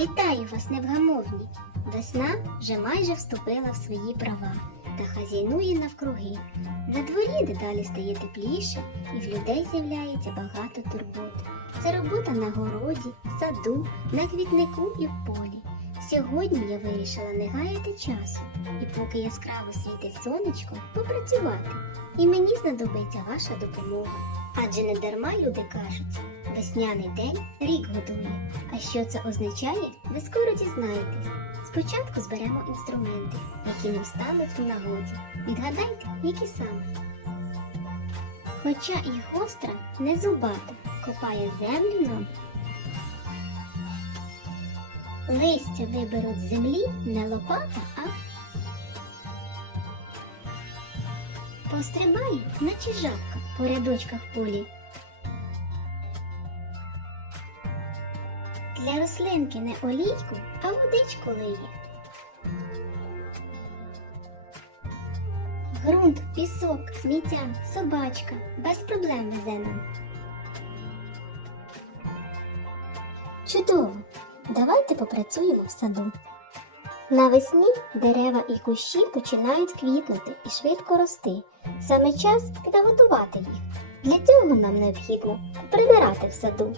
Вітаю вас, невгамовні! Весна вже майже вступила в свої права та хазяйнує навкруги. На дворі дедалі стає тепліше, і в людей з'являється багато турбот. Це робота на городі, саду, на квітнику і в полі. Сьогодні я вирішила не гаяти часу і поки яскраво світить сонечко, попрацювати. І мені знадобиться ваша допомога. Адже не дарма люди кажуть, весняний день рік годує. Що це означає, ви скоро дізнаєтесь. Спочатку зберемо інструменти, які нам стануть в нагоді. Відгадайте, які саме. Хоча і гостра, не зубата, копає землю нам. Листя виберуть з землі не лопата, а пострибає, наче жабка по рядочках полі. Для рослинки не олійку, а водичку лиє. Грунт, пісок, сміття, собачка без проблем везе нам. Чудово! Давайте попрацюємо в саду. Навесні дерева і кущі починають квітнути і швидко рости. Саме час підготувати їх. Для цього нам необхідно прибирати в саду,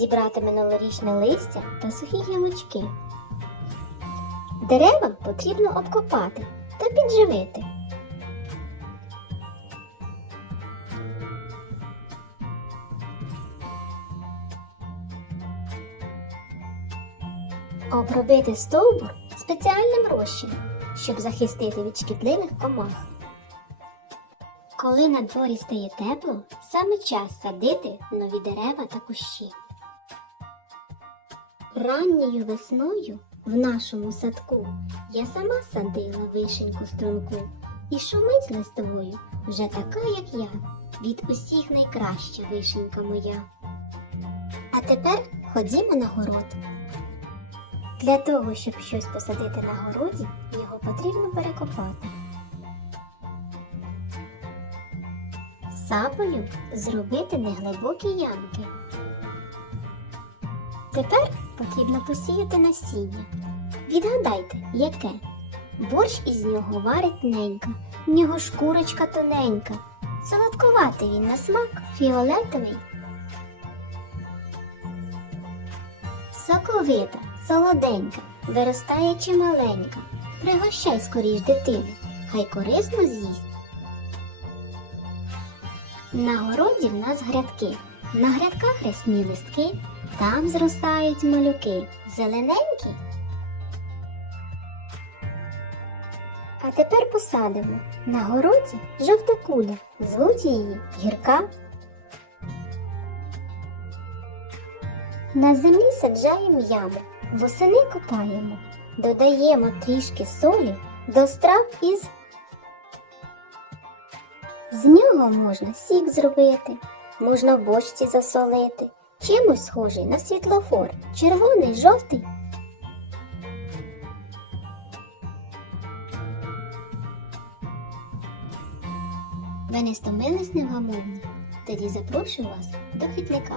зібрати минулорічне листя та сухі гілочки. Дерева потрібно обкопати та підживити. Обробити стовбур спеціальним розчином, щоб захистити від шкідливих комах. Коли на дворі стає тепло, саме час садити нові дерева та кущі. Ранньою весною в нашому садку я сама садила вишеньку струнку і шумить листовою вже така, як я, від усіх найкраща вишенька моя. А тепер ходімо на город. Для того, щоб щось посадити на городі, його потрібно перекопати. Сапою зробити неглибокі ямки. Тепер потрібно посіяти насіння. Відгадайте, яке? Борщ із нього варить ненька, в нього шкурочка тоненька. Солодкуватий він на смак, фіолетовий. Соковита, солоденька, виростає чималенька. Пригощай скоріш дитину, хай корисно з'їсть. На городі в нас грядки. На грядках рясні листки, там зростають малюки. Зелененькі. А тепер посадимо. На городі жовта куля, звуть її гірка. На землі саджаємо яму, восени копаємо, додаємо трішки солі до страв із. З нього можна сік зробити, можна в бочці засолити, чимось схожий на світлофор, червоний, жовтий. Ви не стомились невгамовні? Тоді запрошую вас до квітника.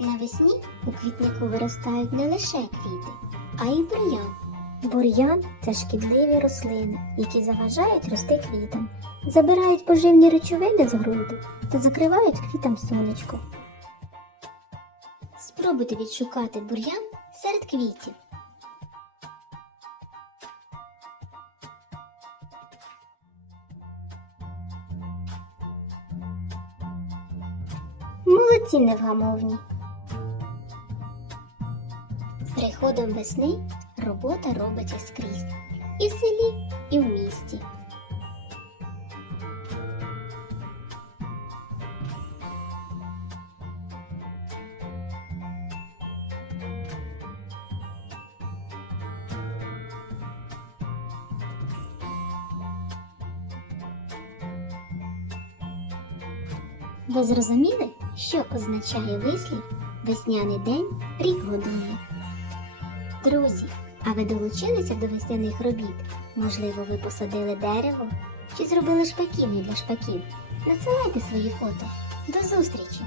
Навесні у квітнику виростають не лише квіти, а й бур'ян. Бур'ян це шкідливі рослини, які заважають рости квітам, забирають поживні речовини з ґрунту та закривають квітам сонечко. Спробуйте відшукати бур'ян серед квітів. Молодці невгамовні. Приходом весни робота робиться скрізь. І в селі, і в місті. Ви зрозуміли, що означає вислів Весняний день рік годує? Друзі, а ви долучилися до весняних робіт? Можливо, ви посадили дерево чи зробили шпаківню для шпаків? Надсилайте свої фото. До зустрічі!